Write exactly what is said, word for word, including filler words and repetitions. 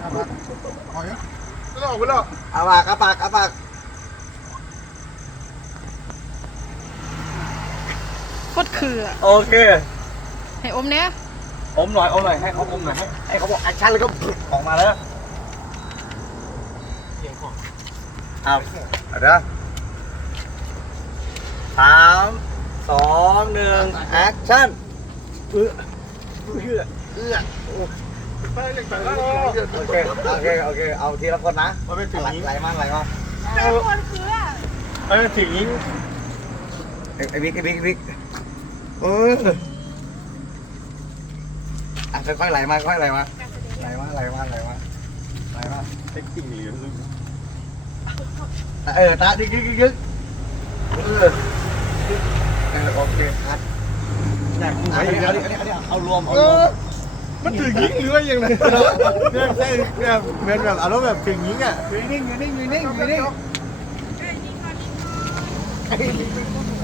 เอาเนี่ยไม่ต้องออกไปแล้วอาปากอาปากอาปากโคตรคืออะโอเคให้อมเนี้ยอมหน่อยอมหน่อยให้เขาอมหน่อยให้ให้เขาบอกแอคชั่นแล้วก็ออกมาแล้วเอาเอาเด้อสามสองหนึ่งแอคชั่นเอื้อเอื้อเอื้อไปอย่างไรแล้วโอเคโอเคโอเคเอาทีละคนนะมันไม่ถึงไหลนี้ไหลมาไหลมาแต่คนคืออะมันไม่ถึงนี้ไอ้ไอ้บิ๊กไอ้บิ๊กไอ้บิ๊กเอออ่ะค่อยๆไหลมาค่อยๆไหลมาไหลมาไหลมาไหลมาไหลมาไอ้กิ่งเหลืองเออตาดิ๊กดิ๊กดิ๊กเออเออโอเคครับอยากดูอันไอ้นี้เนี้อันนี้อันนี้เอารวมเอาเอรวอมมันถึงยิงหรือว่ายังไงเนี่ยใช่เนี่ยเหมือนแบบอารมณ์แบบถึงยิงอ่ะอยู่นิ่งอยู่นิ่งอยู่นิ่งอยู่นิ่ง